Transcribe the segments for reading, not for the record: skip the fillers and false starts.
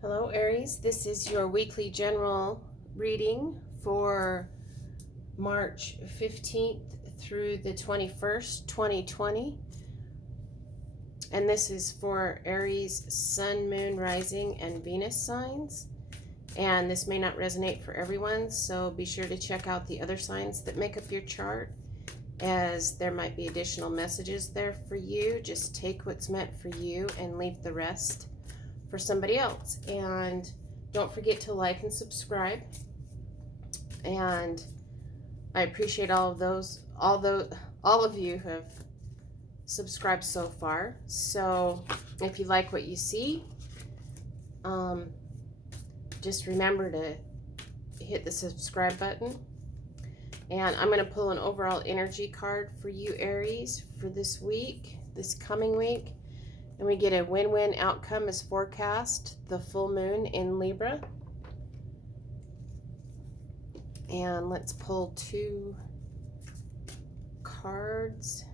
Hello Aries, this is your weekly general reading for March 15th through the 21st, 2020. And this is for Aries, Sun, Moon, Rising, and Venus signs. And this may not resonate for everyone, so be sure to check out the other signs that make up your chart, as there might be additional messages there for you. Just take what's meant for you and leave the rest for somebody else. And don't forget to like and subscribe. And I appreciate all of you who have subscribed so far. So if you like what you see, just remember to hit the subscribe button. And I'm going to pull an overall energy card for you, Aries, for this week, this coming week. And we get a win-win outcome as forecast, the full moon in Libra. And let's pull 2 cards.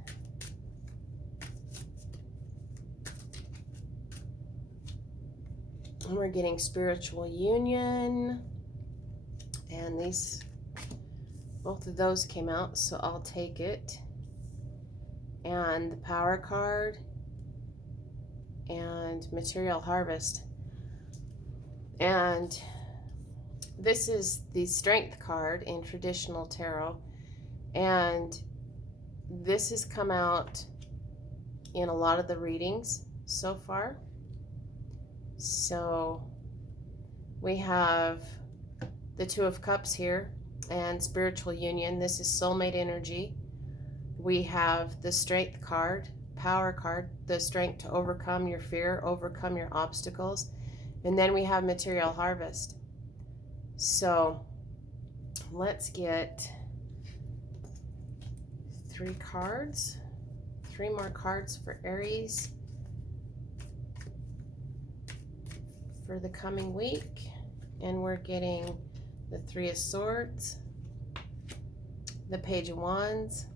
And we're getting spiritual union. And both of those came out, so I'll take it. And the power card. And material harvest. And this is the strength card in traditional tarot, and this has come out in a lot of the readings so far. So we have the 2 of Cups here and spiritual union. This is soulmate energy. We have the strength card, power card, the strength to overcome your fear, overcome your obstacles. And then we have material harvest. So let's get 3 cards, 3 more cards for Aries for the coming week. And we're getting the 3 of Swords, the Page of Wands,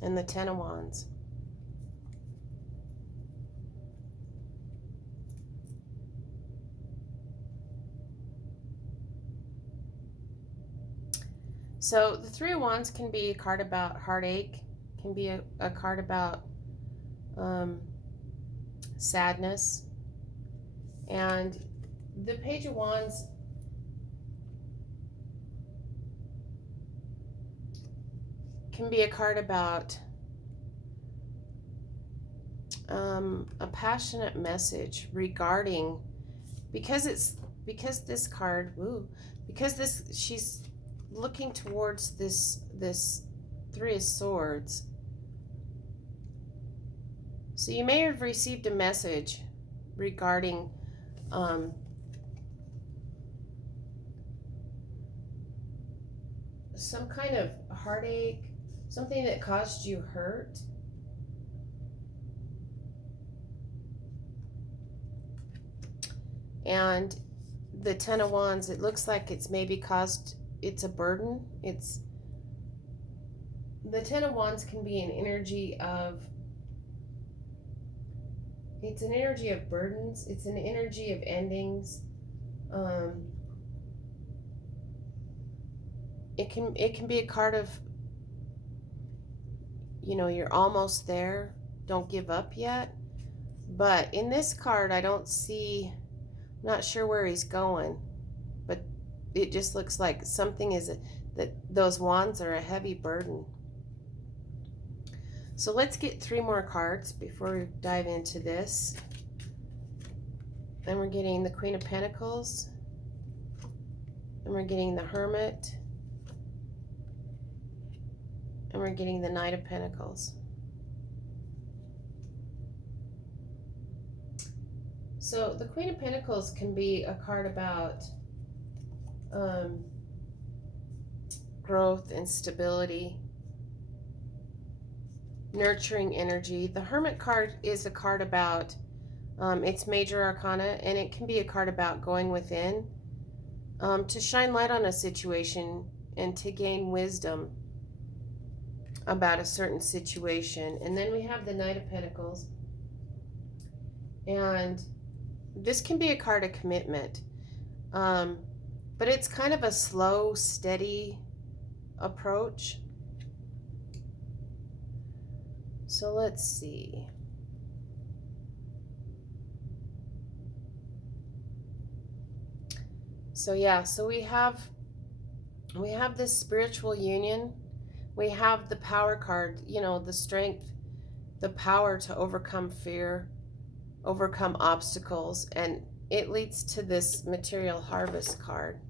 and the 10 of Wands. So the 3 of Wands can be a card about heartache, can be a card about sadness. And the Page of Wands can be a card about a passionate message regarding, because she's looking towards this 3 of Swords. So you may have received a message regarding some kind of heartache, something that caused you hurt. And the 10 of Wands, it looks like it's maybe it's a burden. The 10 of Wands can be an energy of, it's an energy of burdens. It's an energy of endings. It can be a card of, you're almost there. Don't give up yet. But in this card, I don't see, I'm not sure where he's going, but it just looks like something that those wands are a heavy burden. So let's get 3 more cards before we dive into this. Then we're getting the Queen of Pentacles. And we're getting the Hermit. And we're getting the Knight of Pentacles. So the Queen of Pentacles can be a card about growth and stability, nurturing energy. The Hermit card is a card about, it's major arcana, and it can be a card about going within to shine light on a situation and to gain wisdom about a certain situation. And then we have the Knight of Pentacles. And this can be a card of commitment, but it's kind of a slow, steady approach. So let's see. So yeah, so we have this spiritual union. We have the power card, you know, the strength, the power to overcome fear, overcome obstacles, and it leads to this material harvest card.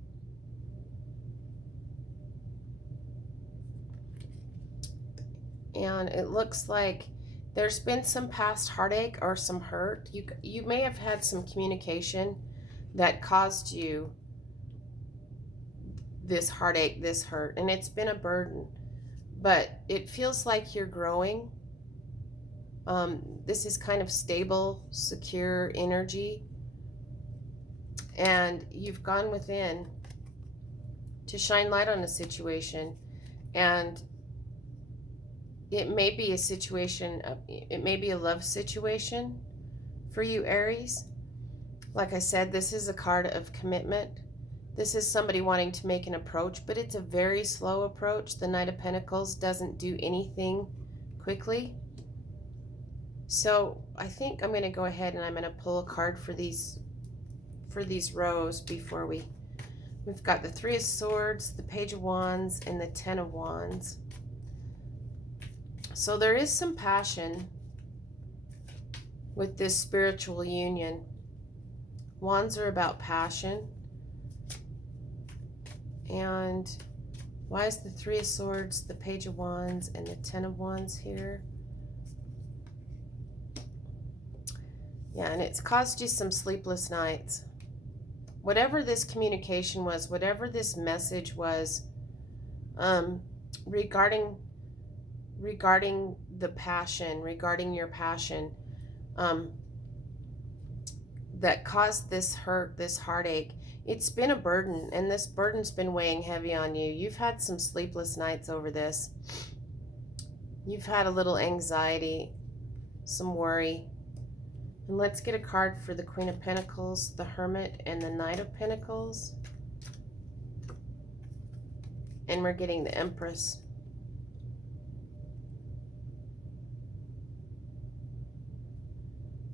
And it looks like there's been some past heartache or some hurt. You may have had some communication that caused you this heartache, this hurt, and it's been a burden, but it feels like you're growing. This is kind of stable, secure energy, and you've gone within to shine light on a situation, and it may be a situation, it may be a love situation for you, Aries. Like I said, this is a card of commitment. This is somebody wanting to make an approach, but it's a very slow approach. The Knight of Pentacles doesn't do anything quickly. So I think I'm going to go ahead and I'm going to pull a card for these rows before we've got the Three of Swords, the Page of Wands, and the Ten of Wands. So there is some passion with this spiritual union. Wands are about passion. And why is the Three of Swords, the Page of Wands, and the Ten of Wands here? Yeah, and it's caused you some sleepless nights. Whatever this communication was, whatever this message was, regarding the passion, regarding your passion, that caused this hurt, this heartache, it's been a burden, and this burden's been weighing heavy on you. You've had some sleepless nights over this. You've had a little anxiety, some worry. And let's get a card for the Queen of Pentacles, the Hermit, and the Knight of Pentacles. And we're getting the Empress.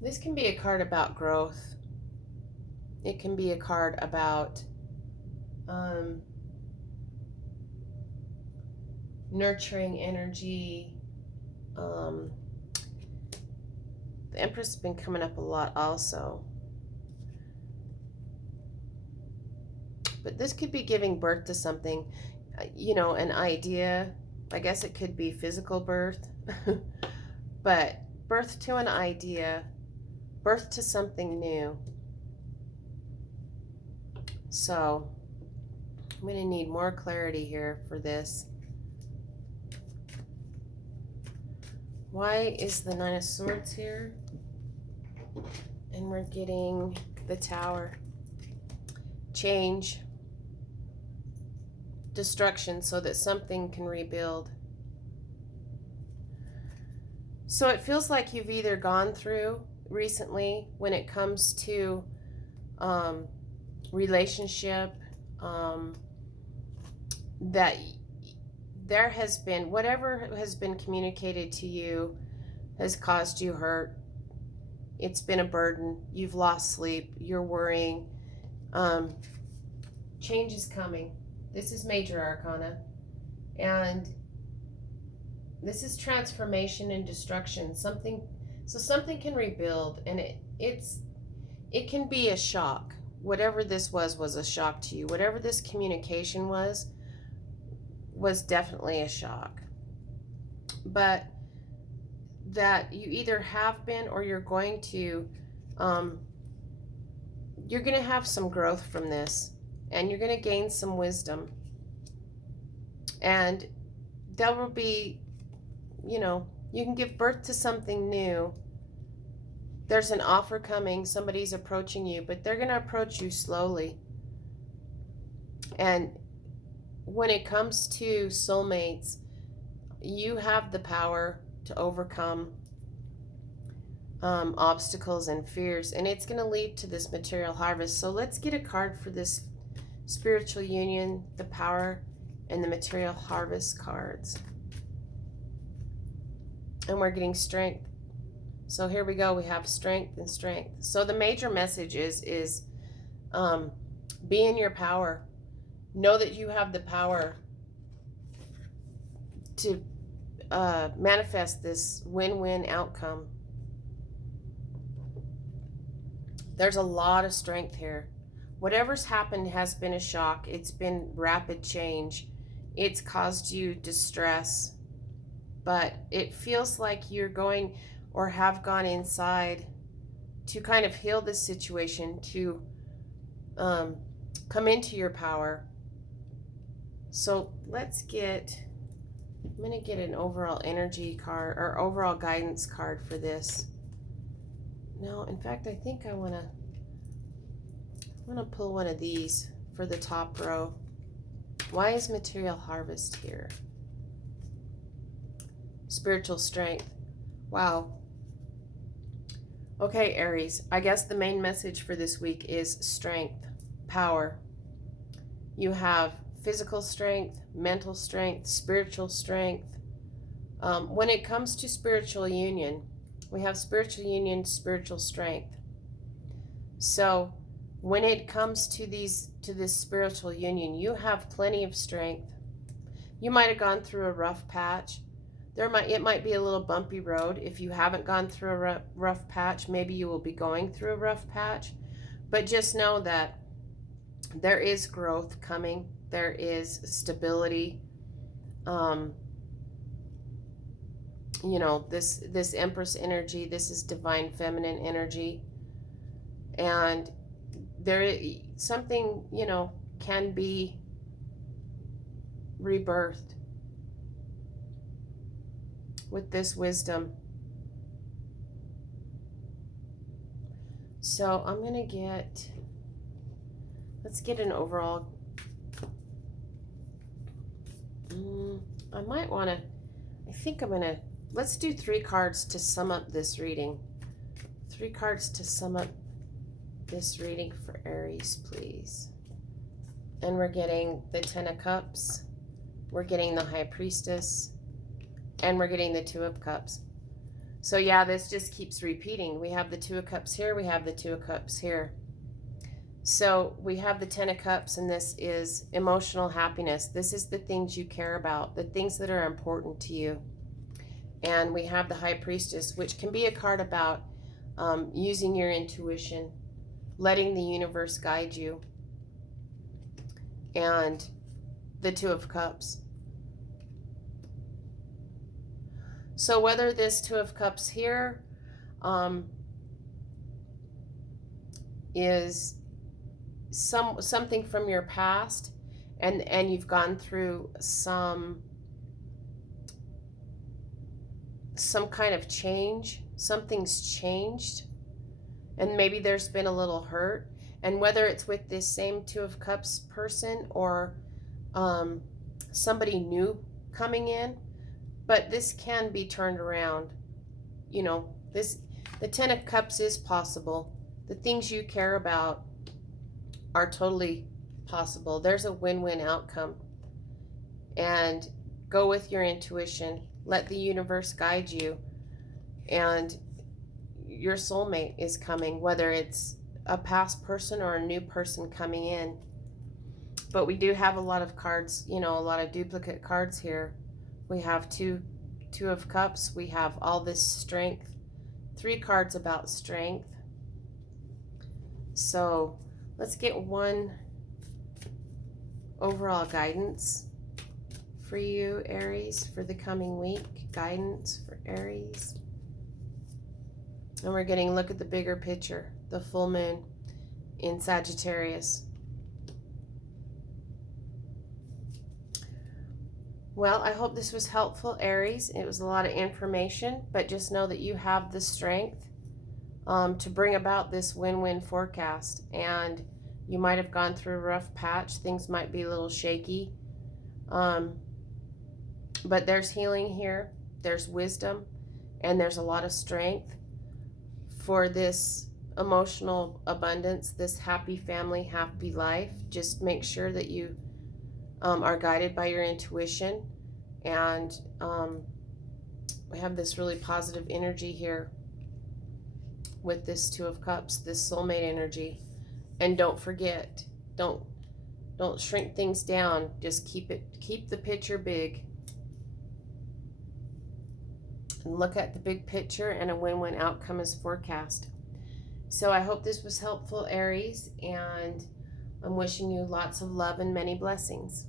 This can be a card about growth. It can be a card about nurturing energy. The Empress has been coming up a lot also. But this could be giving birth to something, you know, an idea. I guess it could be physical birth. But birth to an idea, birth to something new. So I'm going to need more clarity here for this. Why is the Nine of Swords here? And we're getting the Tower. Change. Destruction so that something can rebuild. So it feels like you've either gone through recently when it comes to relationship, that there has been, whatever has been communicated to you has caused you hurt. It's been a burden. You've lost sleep. You're worrying. Change is coming. This is Major Arcana. And this is transformation and destruction. Something can rebuild, and it can be a shock. Whatever this was a shock to you. Whatever this communication was definitely a shock. But that you either have been or you're going to have some growth from this, and you're going to gain some wisdom, and there will be, you know, you can give birth to something new. There's an offer coming, somebody's approaching you, but they're going to approach you slowly. And when it comes to soulmates, you have the power to overcome obstacles and fears, and it's going to lead to this material harvest. So let's get a card for this spiritual union, the power, and the material harvest cards. And we're getting strength. So here we go. We have strength and strength. So the major message is be in your power. Know that you have the power to manifest this win-win outcome. There's a lot of strength here. Whatever's happened has been a shock. It's been rapid change. It's caused you distress. But it feels like you're going or have gone inside to kind of heal this situation, to come into your power. So let's get, I'm going to get an overall energy card or overall guidance card for this. No, in fact, I think I want to pull one of these for the top row. Why is material harvest here? Spiritual strength. Wow. Okay, Aries, I guess the main message for this week is strength, power. You have physical strength, mental strength, spiritual strength. When it comes to spiritual union, we have spiritual union, spiritual strength. So when it comes to this spiritual union, you have plenty of strength. You might have gone through a rough patch. It might be a little bumpy road. If you haven't gone through a rough patch, maybe you will be going through a rough patch. But just know that there is growth coming. There is stability. You know, this Empress energy, this is divine feminine energy. And something, you know, can be rebirthed with this wisdom. So I'm going to let's get an overall. I might want to, let's do 3 cards to sum up this reading. 3 cards to sum up this reading for Aries, please. And we're getting the 10 of Cups. We're getting the High Priestess. And we're getting the 2 of Cups. So yeah, this just keeps repeating. We have the 2 of Cups here. We have the 2 of Cups here. So we have the 10 of Cups, and this is emotional happiness. This is the things you care about, the things that are important to you. And we have the High Priestess, which can be a card about using your intuition, letting the universe guide you. And the 2 of Cups. So whether this 2 of Cups here is something from your past, and you've gone through some kind of change, something's changed, and maybe there's been a little hurt, and whether it's with this same 2 of Cups person or somebody new coming in, but this can be turned around. You know, the 10 of Cups is possible. The things you care about are totally possible. There's a win-win outcome. And go with your intuition. Let the universe guide you. And your soulmate is coming, whether it's a past person or a new person coming in. But we do have a lot of cards, you know, a lot of duplicate cards here. We have two of Cups. We have all this strength. 3 cards about strength. So let's get one overall guidance for you, Aries, for the coming week. Guidance for Aries. And we're getting a look at the bigger picture, the full moon in Sagittarius. Well, I hope this was helpful, Aries. It was a lot of information, but just know that you have the strength to bring about this win-win forecast. And you might have gone through a rough patch. Things might be a little shaky. But there's healing here. There's wisdom. And there's a lot of strength. for this emotional abundance, this happy family, happy life. Just make sure that you are guided by your intuition, and we have this really positive energy here with this Two of Cups, this soulmate energy. And don't forget, don't shrink things down. Just keep the picture big. And look at the big picture, and a win-win outcome is forecast. So I hope this was helpful, Aries, and I'm wishing you lots of love and many blessings.